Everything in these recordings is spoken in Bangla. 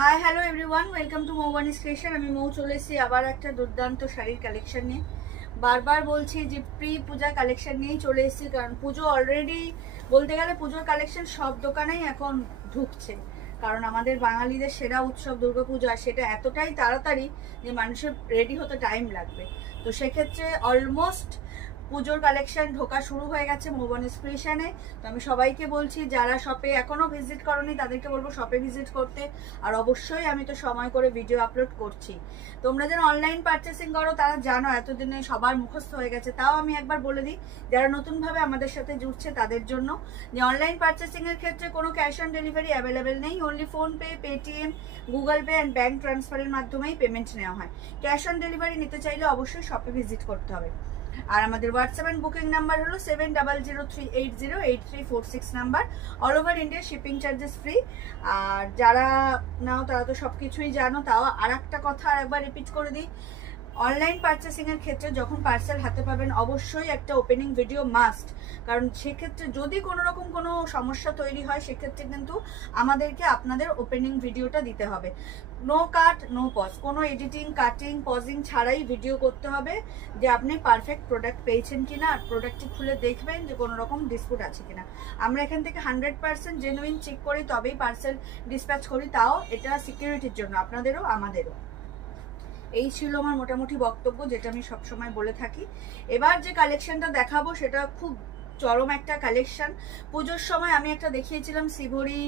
High hello everyone, welcome to Moubani's creation. আমি মৌ চলে এসেছি আবার একটা দুর্দান্ত শাড়ির কালেকশন নিয়ে। বারবার বলছি যে প্রি পূজা কালেকশন নিয়েই চলে এসেছি, কারণ পুজো অলরেডি বলতে গেলে পুজোর কালেকশন সব দোকানেই এখন ঢুকছে, কারণ আমাদের বাঙালিদের সেরা উৎসব দুর্গাপূজা, আর সেটা এতটাই তাড়াতাড়ি যে মানুষের রেডি হতে টাইম লাগবে। তো সেক্ষেত্রে অলমোস্ট পুজোর কালেকশন ঢোকা শুরু হয়ে গেছে মৌবানিস ক্রিয়েশনে। তো আমি সবাইকে বলছি যারা শপে এখনো ভিজিট করনি তাদেরকে বলবো শপে ভিজিট করতে। আর অবশ্যই আমি তো সময় করে ভিডিও আপলোড করছি। তোমরা যারা অনলাইন পারচেসিং করো তারা জানো, এতদিনে সবার মুখস্থ হয়ে গেছে, তাও আমি একবার বলে দিই যারা নতুনভাবে আমাদের সাথে জুড়ছে তাদের জন্য, যে অনলাইন পারচেসিং এর ক্ষেত্রে কোনো ক্যাশ অন ডেলিভারি অ্যাভেলেবেল নেই। Only PhonePe, Paytm, Google pay and bank ট্রান্সফারের মাধ্যমেই পেমেন্ট নেওয়া হয়। ক্যাশ অন ডেলিভারি নিতে চাইলে অবশ্যই শপে ভিজিট করতে হবে। আর আমাদের হোয়াটসঅ্যাপ এন্ড বুকিং নাম্বার হলো 7003808346 number. All over India shipping charges free. আর যারা নাও তারা তো সব কিছুই জানো, তাও আর একটা কথা আরেকবার রিপিট করে দিই, অনলাইন পারচেসিং এর ক্ষেত্রে যখন পার্সেল হাতে পাবেন অবশ্যই একটা ওপেনিং ভিডিও মাস্ট, কারণ সেক্ষেত্রে যদি কোনো রকম কোনো সমস্যা তৈরি হয় সেক্ষেত্রে কিন্তু আমাদেরকে আপনাদের ওপেনিং ভিডিওটা দিতে হবে। নো কাট নো পজ, কোনো এডিটিং, কাটিং, পজিং ছাড়াই ভিডিও করতে হবে যে আপনি পারফেক্ট প্রোডাক্ট পেয়েছেন কিনা, আর প্রোডাক্টটি খুলে দেখবেন যে কোনো রকম ডিসপুট আছে কিনা। আমরা এখান থেকে 100% জেনুইন চেক করি তবেই পার্সেল ডিসপ্যাচ করি, তাও এটা সিকিউরিটির জন্য, আপনাদেরও আমাদেরও। এই ছিল আমার মোটামুটি বক্তব্য, যেটা আমি সবসময় বলে থাকি। এবার যে কালেকশনটা দেখাবো সেটা খুব চরম একটা কালেকশন। পুজোর সময় আমি একটা দেখিয়েছিলাম সিভরি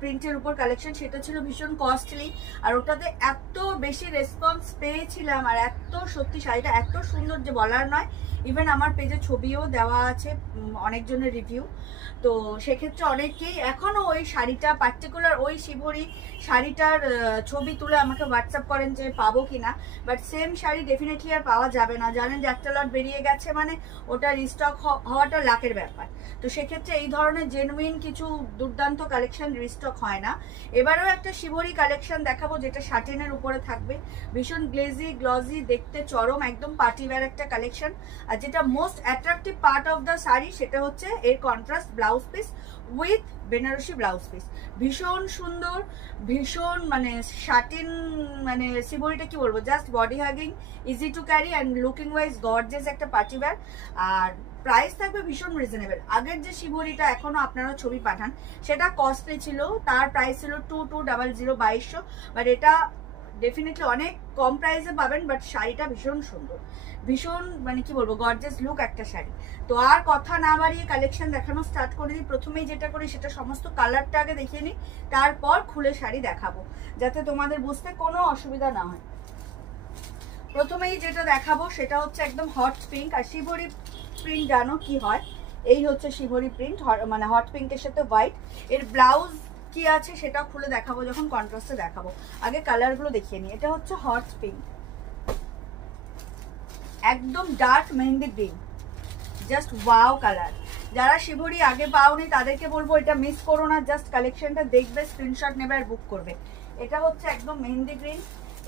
প্রিন্টের উপর কালেকশন, সেটা ছিল ভীষণ কস্টলি, আর ওটাতে এত বেশি রেসপন্স পেয়েছিলাম, আর এত সত্যি শাড়িটা এত সুন্দর যে বলার নয়। ইভেন আমার পেজে ছবিও দেওয়া আছে, অনেকজনের রিভিউ। তো সেক্ষেত্রে অনেকেই এখনও ওই শাড়িটা পার্টিকুলার ওই শিভরি শাড়িটার ছবি তুলে আমাকে হোয়াটসঅ্যাপ করেন যে পাবো কিনা, বাট সেম শাড়ি ডেফিনেটলি আর পাওয়া যাবে না। জানেন যে একটা লট বেরিয়ে গেছে মানে ওটা রিস্টক হওয়াটা লাখের ব্যাপার। তো সেক্ষেত্রে এই ধরনের জেনুইন কিছু দুর্দান্ত কালেকশন রিস্টক হয় না। এবারেও একটা শিভরি কালেকশন দেখাবো যেটা শাটিনের উপরে থাকবে, ভীষণ গ্লেজি গ্লজি, দেখতে চরম, একদম পার্টিওয়্যার একটা কালেকশন। আর যেটা most attractive part of the sari সেটা হচ্ছে এর contrast blouse piece with Banarasi blouse piece. ভীষণ সুন্দর, ভীষণ মানে শাটিন, মানে শিভরিটা কি বলবো, just body hugging, easy to carry and looking wise gorgeous একটা পার্টিওয়্যার। আর প্রাইস থাকবে ভীষণ রিজনেবল। আগের যে শিভরিটা এখনো আপনারা ছবি পাঠান সেটা কস্টলি ছিল, তার প্রাইস ছিল 2200 বাট এটা ডেফিনেটলি অনেক কম প্রাইসে পাবেন, বাট শাড়িটা ভীষণ সুন্দর, ভীষণ মানে কি বলবো গর্জিয়াস লুক একটা শাড়ি। তো আর কথা না বাড়িয়ে কালেকশন দেখানো স্টার্ট করে দিই। প্রথমেই যেটা করি সেটা সমস্ত কালারটা আগে দেখিয়ে নিই, তারপর খুলে শাড়ি দেখাবো যাতে তোমাদের বুঝতে কোনো অসুবিধা না হয়। প্রথমেই যেটা দেখাবো সেটা হচ্ছে একদম হট পিঙ্ক। আর শিভরি প্রিন্ট জানো কি হয়, এই হচ্ছে শিভরি প্রিন্ট, মানে হট পিঙ্কের সাথে হোয়াইট। এর ব্লাউজ কি আছে সেটা খুলে দেখাবো যখন কন্ট্রাস্টে দেখাবো। আগে কালারগুলো দেখিয়ে নিই। এটা হচ্ছে হট পিঙ্ক, একদম dark mehndi green, just wow colour. যারা শিভরি আগে পাওনি তাদেরকে বলবো এটা মিস করো না, জাস্ট কালেকশনটা দেখবে, স্ক্রিনশট নেবে আর বুক করবে। এটা হচ্ছে একদম মেহেন্দি গ্রিন,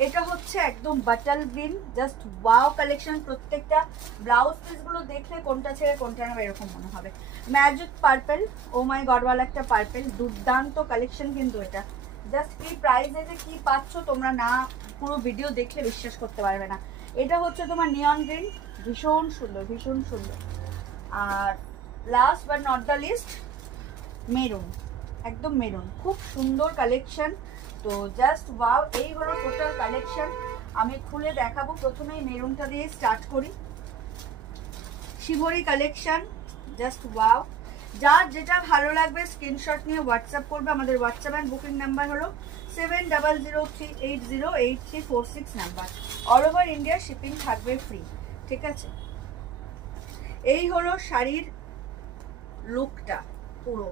এটা হচ্ছে একদম বাটাল গ্রিন, জাস্ট ওয়াও কালেকশন। প্রত্যেকটা ব্লাউজ পিসগুলো দেখলে কোনটা ছেড়ে কোনটা নেবে এরকম মনে হবে। ম্যাজিক পার্পেল, ও মাই গডওয়ালা একটা পার্পেল, দুর্দান্ত কালেকশন কিন্তু এটা। জাস্ট কি প্রাইসে যে কি পাচ্ছ তোমরা না পুরো ভিডিও দেখলে বিশ্বাস করতে পারবে না। এটা হচ্ছে তোমার নিয়ন গ্রিন, ভীষণ সুন্দর, ভীষণ সুন্দর। আর last but not the least maroon, একদম মেরুন, খুব সুন্দর কালেকশন। তো জাস্ট ওয়াও, এই হলো টোটাল কালেকশন। আমি খুলে দেখাবো। প্রথমেই মেরুনটা দিয়ে স্টার্ট করি। শিভরি কালেকশন, জাস্ট ওয়াও। যার যেটা ভালো লাগবে স্ক্রিনশট নিয়ে হোয়াটসঅ্যাপ করবে। আমাদের হোয়াটসঅ্যাপ অ্যান্ড বুকিং নাম্বার হলো 7003808346 number. All over India shipping থাকবে ফ্রি, ঠিক আছে। এই হলো শাড়ির লুকটা, পুরো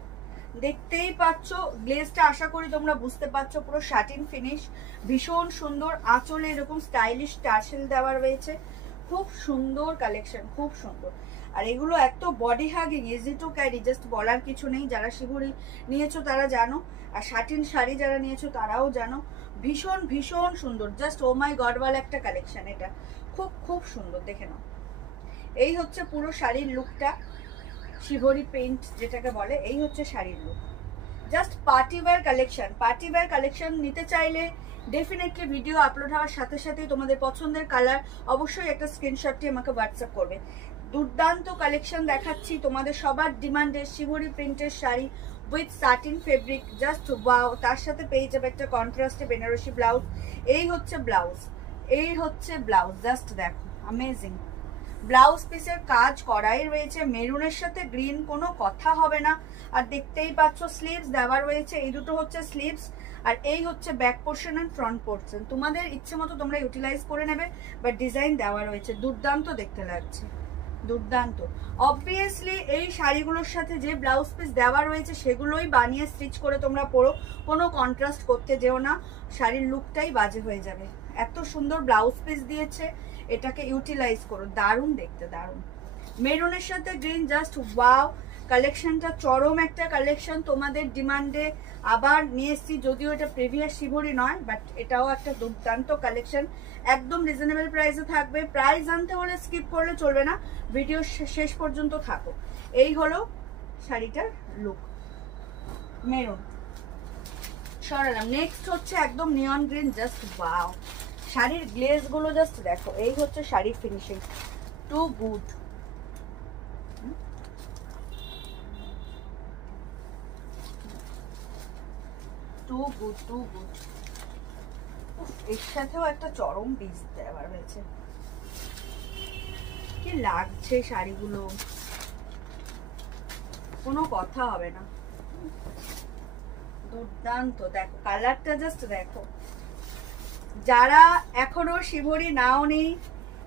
দেখতেই পাচ্ছ। গ্লেজটা আশা করি তোমরা বুঝতে পারছো, পুরো শাটিন ফিনিশ, ভীষণ সুন্দর। আঁচলে এরকম স্টাইলিশ টার্সেল দেওয়া রয়েছে, খুব সুন্দর কালেকশন, খুব সুন্দর। আর এগুলো এত body hugging, easy to carry, just বলার কিছু নেই। যারা শিভরি নিয়েছো তারা জানো, আর শাটিন শাড়ি যারা নিয়েছো তারাও জানো। ভীষণ ভীষণ সুন্দর, জাস্ট ও মাই গডওয়ালা একটা কালেকশন। এটা খুব খুব সুন্দর, দেখে নাও। এই হচ্ছে পুরো শাড়ির লুকটা, শিভরি প্রিন্ট যেটাকে বলে, এই হচ্ছে শাড়ির look. Just party wear collection. Party wear collection নিতে চাইলে ডেফিনেটলি ভিডিও আপলোড হওয়ার সাথে সাথেই তোমাদের পছন্দের কালার অবশ্যই একটা স্ক্রিনশটটি আমাকে হোয়াটসঅ্যাপ করবে। দুর্দান্ত কালেকশন দেখাচ্ছি তোমাদের সবার ডিমান্ডের শিবরি প্রিন্টের sari with satin fabric, just wow. তার সাথে পেয়ে যাবে একটা কন্ট্রাস্টে বেনারসি ব্লাউজ। এই হচ্ছে ব্লাউজ, এই হচ্ছে ব্লাউজ, জাস্ট দেখো অ্যামেজিং। ব্লাউজ পিসের কাজ করাই রয়েছে, মেরুনের সাথে গ্রিন, কোনো কথা হবে না। আর দেখতেই পাচ্ছ স্লিভস দেওয়া রয়েছে, এই দুটো হচ্ছে স্লিভস আর এই হচ্ছে back portion and front portion. তোমাদের ইচ্ছে মতো তোমরা ইউটিলাইজ করে নেবে, বাট ডিজাইন দেওয়া রয়েছে, দুর্দান্ত দেখতে লাগছে, দুর্দান্ত। অবভিয়াসলি এই শাড়িগুলোর সাথে যে ব্লাউজ পিস দেওয়া রয়েছে সেগুলোই বানিয়ে স্টিচ করে তোমরা পরো, কোনো কন্ট্রাস্ট করতে যেও না, শাড়ির লুকটাই বাজে হয়ে যাবে। এত সুন্দর ব্লাউজ পিস দিয়েছে, এটাকে ইউটিলাইজ করো, দারুণ দেখতে, দারুণ। মেরুনের সাথে গ্রিন, জাস্ট ওয়াও। কালেকশনটা চরম একটা কালেকশন, তোমাদের ডিমান্ডে আবার নিয়ে এসছি, যদিও এটা প্রিভিয়াস শিবরি নয়, বাট এটাও একটা দুর্দান্ত কালেকশন, একদম রিজনেবল প্রাইসে থাকবে। প্রাইস জানতে হলে স্কিপ করলে চলবে না, ভিডিও শেষ পর্যন্ত থাকো। এই হলো শাড়িটার লুক, মেরুন সরালাম। নেক্সট হচ্ছে একদম নিয়ন গ্রিন, জাস্ট ওয়াও। শাড়ির গ্লেজ গুলো জাস্ট দেখো, এই হচ্ছে শাড়ির finishing, too good. Too good, too good. এর সাথেও একটা চরম পিস দেওয়া রয়েছে, কি লাগছে শাড়িগুলো, কোনো কথা হবে না, দুর্দান্ত। দেখো কালারটা জাস্ট দেখো। যারা এখনো শিবরি নাও নেই,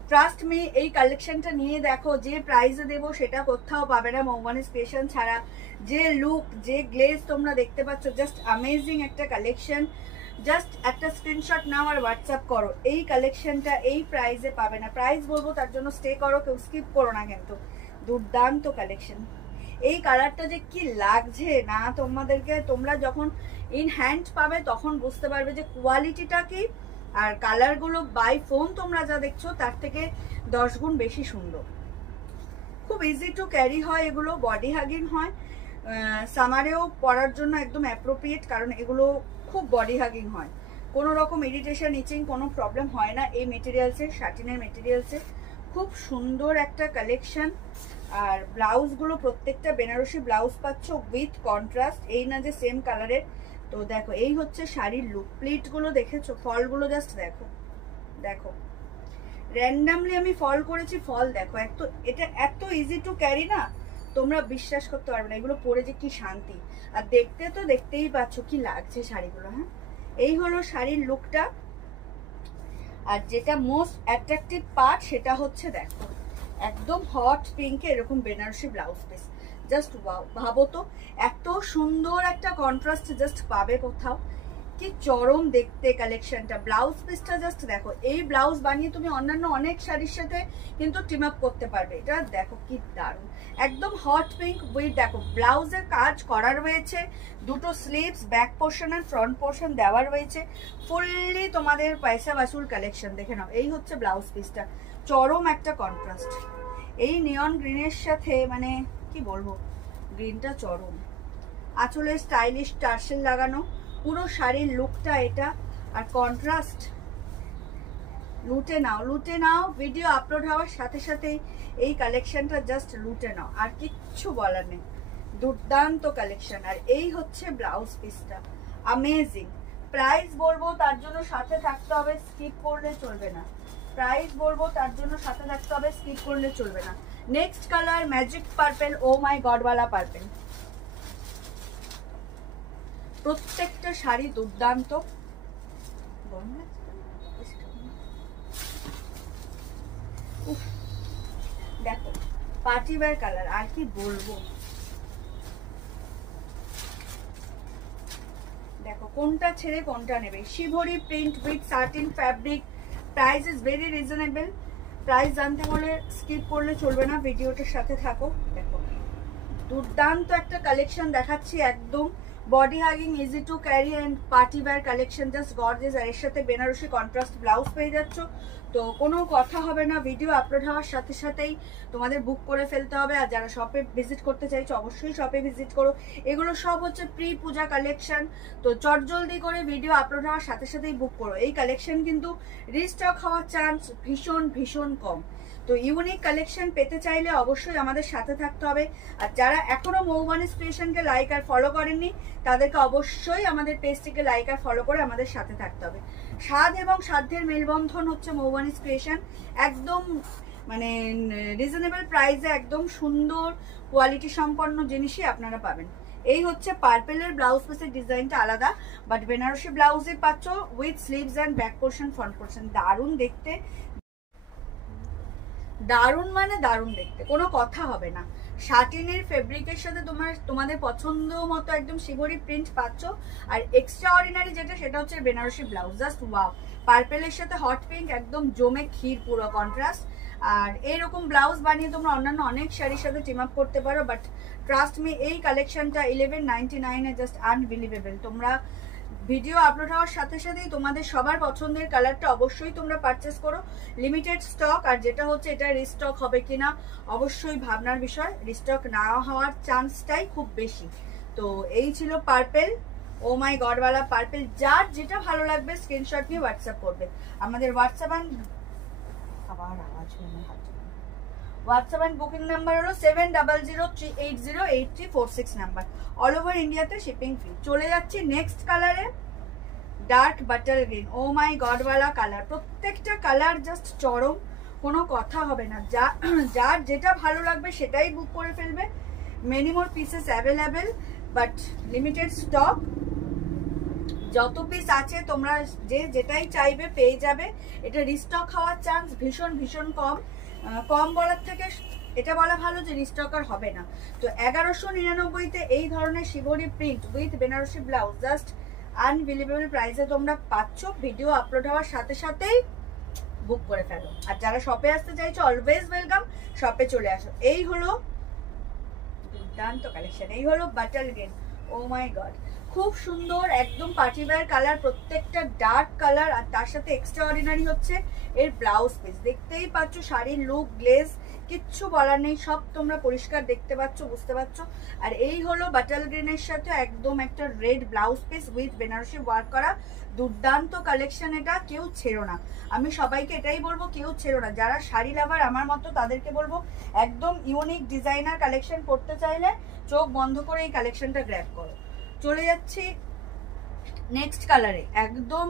ট্রাস্ট মি, এই কালেকশনটা নিয়ে দেখো, যে প্রাইসে দেবো সেটা কোথাও পাবে না মৌবানিস ক্রিয়েশন ছাড়া। যে লুক, যে গ্লেজ তোমরা দেখতে পাচ্ছ, জাস্ট অ্যামেজিং একটা কালেকশন। জাস্ট একটা স্ক্রিনশট নাও আর হোয়াটসঅ্যাপ করো, এই কালেকশনটা এই প্রাইসে পাবে না। প্রাইস বলবো তার জন্য স্টে করো, কেউ স্কিপ করো না কিন্তু। দুর্দান্ত কালেকশন। এই কালারটা যে কি লাগছে না তোমাদেরকে, তোমরা যখন ইন হ্যান্ড পাবে তখন বুঝতে পারবে যে কোয়ালিটিটা কি। আর কালারগুলো বাই ফোন তোমরা যা দেখছো তার থেকে 10 গুণ বেশি সুন্দর। খুব ইজি টু ক্যারি হয়, এগুলো বডি হাগিং হয়, সামারেও পরার জন্য একদম অ্যাপ্রোপ্রিয়েট, কারণ এগুলো খুব বডি হাগিং হয়, কোনো রকম ইরিটেশন, ইচিং কোনো প্রবলেম হয় না এই মেটেরিয়ালসে, শাটিনের মেটেরিয়ালসে। খুব সুন্দর একটা কালেকশন। আর ব্লাউজগুলো প্রত্যেকটা বেনারসি ব্লাউজ পাচ্ছ উইথ কন্ট্রাস্ট, এই না যে সেম কালারের। তো দেখো এই হচ্ছে শাড়ির লুক। প্লিটগুলো দেখেছো, ফলগুলো জাস্ট দেখো, দেখো র্যান্ডামলি আমি ফল করেছি, ফল দেখো। এটা এত ইজি টু ক্যারি না, তোমরা বিশ্বাস করতে পারবে না, এগুলো পরে যে কি শান্তি। আর দেখতে তো দেখতেই পাচ্ছ কি লাগছে শাড়িগুলো। হ্যাঁ, এই হলো শাড়ির লুকটা। আর যেটা মোস্ট অ্যাট্রাকটিভ পার্ট সেটা হচ্ছে দেখো, একদম হট পিঙ্কে এরকম Banarasi blouse piece, just wow. ভাবো তো, এত সুন্দর একটা কন্ট্রাস্ট জাস্ট পাবে কোথাও, কি চরম দেখতে কালেকশনটা। ব্লাউজ পিসটা জাস্ট দেখো, এই ব্লাউজ বানিয়ে তুমি অন্যান্য অনেক শাড়ির সাথে কিন্তু টিম আপ করতে পারবে। এটা দেখো কি দারুণ, একদম হট পিঙ্ক উইথ দেখো ব্লাউজের কাজ করা রয়েছে, দুটো স্লিভস, ব্যাক পোর্শন আর ফ্রন্ট পোর্শন দেওয়া রয়েছে, ফুললি তোমাদের পয়সা বাসুল কালেকশন। দেখে নাও, এই হচ্ছে ব্লাউজ পিসটা, চরম একটা কন্ট্রাস্ট এই নিয়ন গ্রিনের সাথে, মানে কি বলবো, গ্রিনটা চরম। আঁচলে স্টাইলিশ টার্সেল লাগানো, পুরো শাড়ির লুকটা এটা। আর কন্ট্রাস্ট, লুটে নাও, লুটে নাও। ভিডিও আপলোড হওয়ার সাথে সাথেই এই কালেকশনটা জাস্ট লুটে নাও, আর কিচ্ছু বলার নেই। দুর্দান্ত কালেকশন। আর এই হচ্ছে ব্লাউজ পিসটা, অ্যামেজিং। প্রাইস বলবো তার জন্য সাথে থাকতে হবে, স্কিপ করলে চলবে না। প্রাইস বলবো তার জন্য সাথে থাকতে হবে, স্কিপ করলে চলবে না। Next colour magic purple, O my গডওয়ালা purple. প্রত্যেকটা শাড়ি দুর্দান্ত। দেখো পার্টি ওয়্যার কালার, আর কি বলবো। দেখো কোনটা ছেড়ে কোনটা নেবে। Shibori print with satin fabric, price is very reasonable. Price জানতে হলে স্কিপ করলে চলবে না, ভিডিওটার সাথে থাকো। দেখো দুর্দান্ত একটা কালেকশন দেখাচ্ছি, একদম body hugging, easy to carry and party wear collection, just gorgeous. আর এর সাথে বেনারসি কন্ট্রাস্ট ব্লাউজ পেয়ে যাচ্ছ। তো কোনো কথা হবে না, ভিডিও আপলোড হওয়ার সাথে সাথেই তোমাদের বুক করে ফেলতে হবে। আর যারা শপে ভিজিট করতে চাইছো অবশ্যই শপে ভিজিট করো। এগুলো সব হচ্ছে প্রি পূজা কালেকশন। তো চটজলদি করে ভিডিও আপলোড হওয়ার সাথে সাথেই বুক করো। এই কালেকশন কিন্তু রিস্টক হওয়ার চান্স ভীষণ ভীষণ কম। তো ইউনিক কালেকশন পেতে চাইলে অবশ্যই আমাদের সাথে থাকতে হবে। আর যারা এখনো মৌবানিস ক্রিয়েশনকে লাইক আর ফলো করেননি তাদেরকে অবশ্যই আমাদের পেজটিকে লাইক আর ফলো করে আমাদের সাথে থাকতে হবে। স্বাদ এবং সাধ্যের মেলবন্ধন হচ্ছে মৌবানিস ক্রিয়েশন। একদম মানে রিজনেবল প্রাইসে একদম সুন্দর কোয়ালিটি সম্পন্ন জিনিসই আপনারা পাবেন। এই হচ্ছে পার্পেলের ব্লাউজ পিসের ডিজাইনটা আলাদা, বাট বেনারসি ব্লাউজে পাচ্ছ with sleeves and back portion front portion. দারুণ দেখতে, দারুণ মানে দারুণ দেখতে, কোনো কথা হবে না। শাটিনের ফেব্রিকের সাথে তোমাদের পছন্দ মতো একদম শিবরি প্রিন্ট পাচ্ছ। আর এক্সট্রা অর্ডিনারি যেটা সেটা হচ্ছে বেনারসি ব্লাউজ, জাস্ট ওয়াও। পার্পেলের সাথে হট পিঙ্ক একদম জমে ক্ষীর পুরো কন্ট্রাস্ট। আর এইরকম ব্লাউজ বানিয়ে তোমরা অন্যান্য অনেক শাড়ির সাথে টিম আপ করতে পারো, বাট ট্রাস্ট মি এই কালেকশনটা 1199 জাস্ট আনবিলিভেবল। তোমরা ভিডিও আপলোড হওয়ার সাথে সাথেই তোমাদের সবার পছন্দের কালারটা অবশ্যই তোমরা পারচেস করো। লিমিটেড স্টক, আর যেটা হচ্ছে এটা রিস্টক হবে কিনা অবশ্যই ভাবনার বিষয়। রিস্টক না হওয়ার চান্সটাই খুব বেশি। তো এই ছিল পার্পেল, ও মাই গডওয়ালা পার্পেল। যার যেটা ভালো লাগবে স্ক্রিনশট নিয়ে হোয়াটসঅ্যাপ করবে। আমাদের হোয়াটসঅ্যাপ অ্যান্ড বুকিং নাম্বার হলো 7003808346 নাম্বার। অল ওভার ইন্ডিয়াতে শিপিং ফ্রি। চলে যাচ্ছি নেক্সট কালারে, dark butter green. O my গডওয়ালা colour, প্রত্যেকটা কালার জাস্ট চরম, কোনো কথা হবে না। যার যেটা ভালো লাগবে সেটাই বুক করে ফেলবে। Many more pieces available, but limited stock. যত পিস আছে তোমরা যেটাই চাইবে পেয়ে যাবে। এটা রিস্টক হওয়ার চান্স ভীষণ ভীষণ কম। কম বলার থেকে এটা বলা ভালো যে রিস্টক আর হবে না। তো 1199-তে এই ধরনের shibori print with Banarasi blouse just unbelievable প্রাইসে তোমরা পাচ্ছ। ভিডিও আপলোড হওয়ার সাথে সাথেই বুক করে ফেলো। আর যারা শপে আসতে চাইছো অলওয়েজ ওয়েলকাম, শপে চলে আসো। এই হলো দুর্দান্ত কালেকশন, এই হলো বাটার গ্রিন। ও মাই গড, খুব সুন্দর একদম পার্টি ওয়্যার কালার, প্রত্যেকটা ডার্ক কালার। আর তার সাথে এক্সট্রা অর্ডিনারি হচ্ছে এর ব্লাউজ পিস। দেখতেই পাচ্ছ শাড়ির লুক, গ্লেজ, কিচ্ছু বলার নেই, সব তোমরা পরিষ্কার দেখতে পাচ্ছ, বুঝতে পারছো। আর এই হলো বাটার গ্রিনের সাথে একদম একটা red blouse piece with Banarasi work করা। দুর্দান্ত কালেকশন, এটা কেউ ছেড়ো না। আমি সবাইকে এটাই বলবো, কেউ ছেড়ো না। যারা শাড়ি লাভার আমার মতো তাদেরকে বলবো একদম ইউনিক ডিজাইনার কালেকশন করতে চাইলে চোখ বন্ধ করে এই কালেকশনটা গ্র্যাব করো। চলে যাচ্ছি নেক্সট কালারে, একদম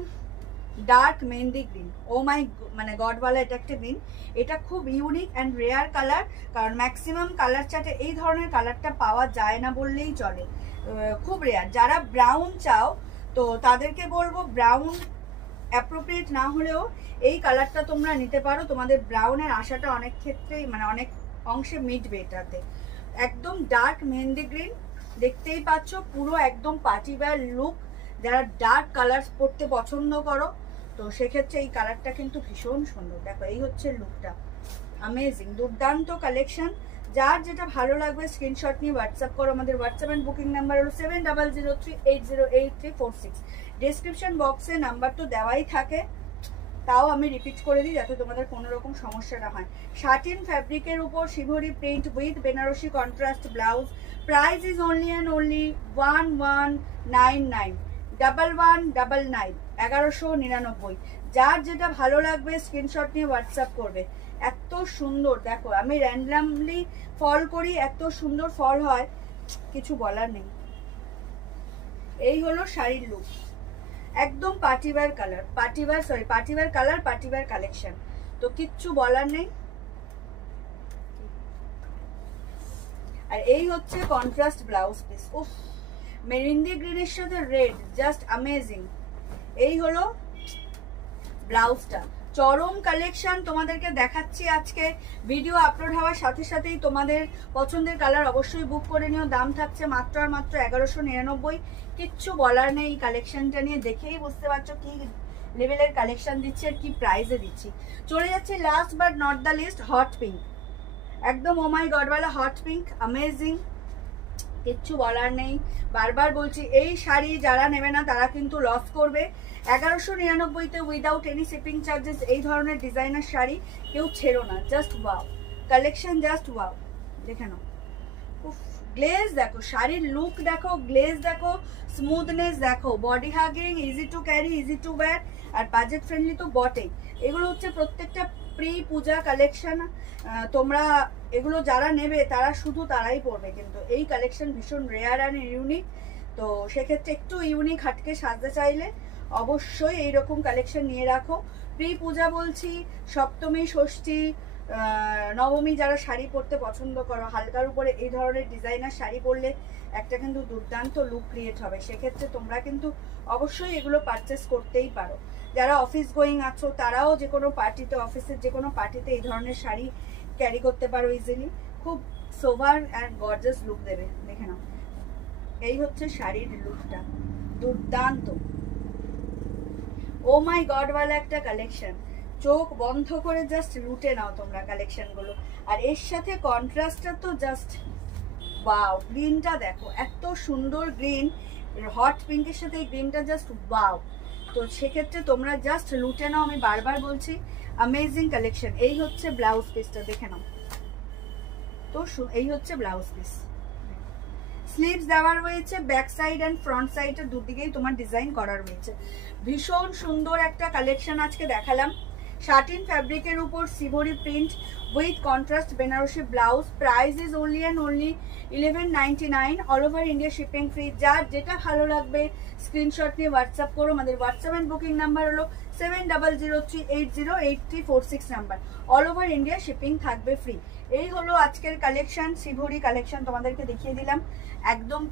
ডার্ক মেহেন্দি গ্রিন। ও মাই মানে গডওয়ালা এটা একটা গ্রিন। এটা খুব ইউনিক অ্যান্ড রেয়ার কালার, কারণ ম্যাক্সিমাম কালার চার্টে এই ধরনের কালারটা পাওয়া যায় না বললেই চলে, খুব রেয়ার। যারা ব্রাউন চাও তো তাদেরকে বলবো ব্রাউন অ্যাপ্রোপ্রিয়েট না হলেও এই কালারটা তোমরা নিতে পারো। তোমাদের ব্রাউনের আশাটা অনেক ক্ষেত্রেই মানে অনেক অংশে মিটবে এটাতে। একদম ডার্ক মেহেন্দি গ্রিন, দেখতেই পাচ্ছ পুরো একদম পার্টি ওয়্যার লুক। যারা ডার্ক কালার পরতে পছন্দ করো তো সেক্ষেত্রে এই কালারটা কিন্তু ভীষণ সুন্দর। দেখো এই হচ্ছে লুকটা, অ্যামেজিং, দুর্দান্ত কালেকশন। যার যেটা ভালো লাগবে স্ক্রিনশট নিয়ে হোয়াটসঅ্যাপ করো। আমাদের হোয়াটসঅ্যাপ অ্যান্ড বুকিং নাম্বার হলো 7003808346। ডেসক্রিপশন বক্সে নাম্বার তো দেওয়াই থাকে, তাও আমি রিপিট করে দিই যাতে তোমাদের কোনো রকম সমস্যা না হয়। শাটিন ফ্যাব্রিকের উপর shibori print with Banarasi contrast blouse. Price is only and only 1199 1199 1199। যার যেটা ভালো লাগবে স্ক্রিনশট নিয়ে হোয়াটসঅ্যাপ করবে। এত সুন্দর দেখো, আমি র্যান্ডামলি ফল করি, এত সুন্দর ফল হয় কিছু বলার নেই। এই হলো শাড়ির লুক, একদম party wear colour, party wear colour, party wear collection, তো কিচ্ছু বলার নেই। আর এই হচ্ছে কন্ট্রাস্ট ব্লাউজ পিস। উফ, মেহেন্দি গ্রিনের সাথে রেড, জাস্ট অ্যামেজিং। এই হলো ব্লাউজটা, চরম কালেকশন তোমাদেরকে দেখাচ্ছি আজকে। ভিডিও আপলোড হওয়ার সাথে সাথেই তোমাদের পছন্দের কালার অবশ্যই বুক করে নিও। দাম থাকছে মাত্র আর মাত্র 1199। কিচ্ছু বলার নেই, এই কালেকশনটা নিয়ে দেখেই বুঝতে পারছো কি লেভেলের কালেকশন দিচ্ছি আর কি প্রাইসে দিচ্ছি। চলে যাচ্ছে last but not the least, hot pink. একদম ও মাই গডওয়ালা হট পিঙ্ক, অ্যামেজিং। কিচ্ছু বলার নেই। বারবার বলছি, এই শাড়ি যারা নেবে না তারা কিন্তু লস করবে। 1199-তে উইদাউট এনি শিপিং চার্জেস এই ধরনের ডিজাইনার শাড়ি কেউ ছেড়ো না। Just wow collection, just wow. দেখে নাও, গ্লেজ দেখো, শাড়ির লুক দেখো, গ্লেজ দেখো, স্মুথনেস দেখো, body hugging, easy to carry, easy to wear, আর বাজেট ফ্রেন্ডলি তো বটেই। এগুলো হচ্ছে প্রত্যেকটা প্রি পূজা কালেকশন। তোমরা এগুলো যারা নেবে তারা শুধু তারাই পরবে, কিন্তু এই কালেকশন ভীষণ রেয়ার অ্যান্ড ইউনিক। তো সেক্ষেত্রে একটু ইউনিক হাটকে সাজতে চাইলে অবশ্যই এইরকম কালেকশন নিয়ে রাখো। প্রি পূজা বলছি, সপ্তমী, ষষ্ঠী, নবমী যারা শাড়ি পরতে পছন্দ করো, হালকার উপরে এই ধরনের ডিজাইনার শাড়ি পরলে একটা কিন্তু দুর্দান্ত লুক ক্রিয়েট হবে। সেক্ষেত্রে তোমরা কিন্তু অবশ্যই এগুলো পারচেস করতেই পারো। যারা অফিস গোয়িং আছো তারাও যে কোনো পার্টিতে, অফিসের যে কোনো পার্টিতে এই ধরনের শাড়ি ক্যারি করতে পারো ইজিলি। খুব সোভার অ্যান্ড গর্জাস লুক দেবে। দেখে নাও, এই হচ্ছে শাড়ির লুকটা, দুর্দান্ত। ও মাই গড ওয়ালা একটা কালেকশন, চোখ বন্ধ করে জাস্ট লুটে নাও তোমরা কালেকশনগুলো। আর এর সাথে কন্ট্রাস্টটা তো জাস্ট ওয়াও। গ্রিনটা দেখো, এত সুন্দর গ্রিন, হট পিঙ্কের সাথে এই গ্রিনটা জাস্ট ওয়াও। তো সেক্ষেত্রে তোমরা জাস্ট লুটে নাও, আমি বারবার বলছি, অ্যামেজিং কালেকশন। এই হচ্ছে ব্লাউজ পিসটা, দেখে নাও। তো এই হচ্ছে ব্লাউজ পিস, স্লিভস দেওয়া রয়েছে, ব্যাক সাইড অ্যান্ড ফ্রন্ট সাইডের দুদিকেই তোমার ডিজাইন করা রয়েছে। ভীষণ সুন্দর একটা কালেকশন আজকে দেখালাম। শাটিন ফ্যাব্রিকের উপর shibori print with contrast Banarasi blouse. Price is only and only 1199, all over India shipping free. যার যেটা ভালো লাগবে স্ক্রিনশট নিয়ে হোয়াটসঅ্যাপ করো। আমাদের হোয়াটসঅ্যাপ অ্যান্ড বুকিং নাম্বার হলো 7003808346 number. All over India shipping থাকবে ফ্রি। এই হলো আজকের কালেকশন, সিভরি কালেকশন তোমাদেরকে দেখিয়ে দিলাম। একদম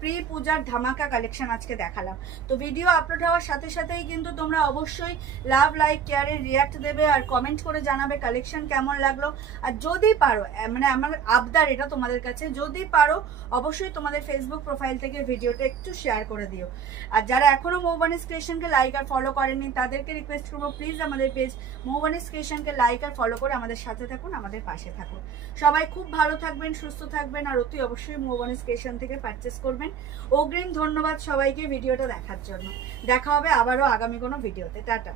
প্রি পূজার ধামাকা কালেকশন আজকে দেখালাম। তো ভিডিও আপলোড হওয়ার সাথে সাথেই কিন্তু তোমরা অবশ্যই লাভ, লাইক, কেয়ারে রিয়াক্ট দেবে আর কমেন্ট করে জানাবে কালেকশন কেমন লাগলো। আর যদি পারো, মানে আমার আবদার এটা তোমাদের কাছে, যদি পারো অবশ্যই তোমাদের ফেসবুক প্রোফাইল থেকে ভিডিওটা একটু শেয়ার করে দিও। আর যারা এখনো মৌবানিস ক্রিয়েশনকে লাইক আর ফলো করেনি তাদেরকে রিকোয়েস্ট করবো, প্লিজ আমাদের পেজ মৌবানিস ক্রিয়েশনকে লাইক আর ফলো করে আমাদের সাথে থাকুন, আমাদের পাশে থাকুন। সবাই খুব ভালো থাকবেন, সুস্থ থাকবেন, আর অতি অবশ্যই মৌবানিস ক্রিয়েশন থেকে পারচেস করবেন। অগ্রিম ধন্যবাদ সবাইকে ভিডিওটা দেখার জন্য। দেখা হবে আবারও আগামী কোনো ভিডিওতে। টাটা।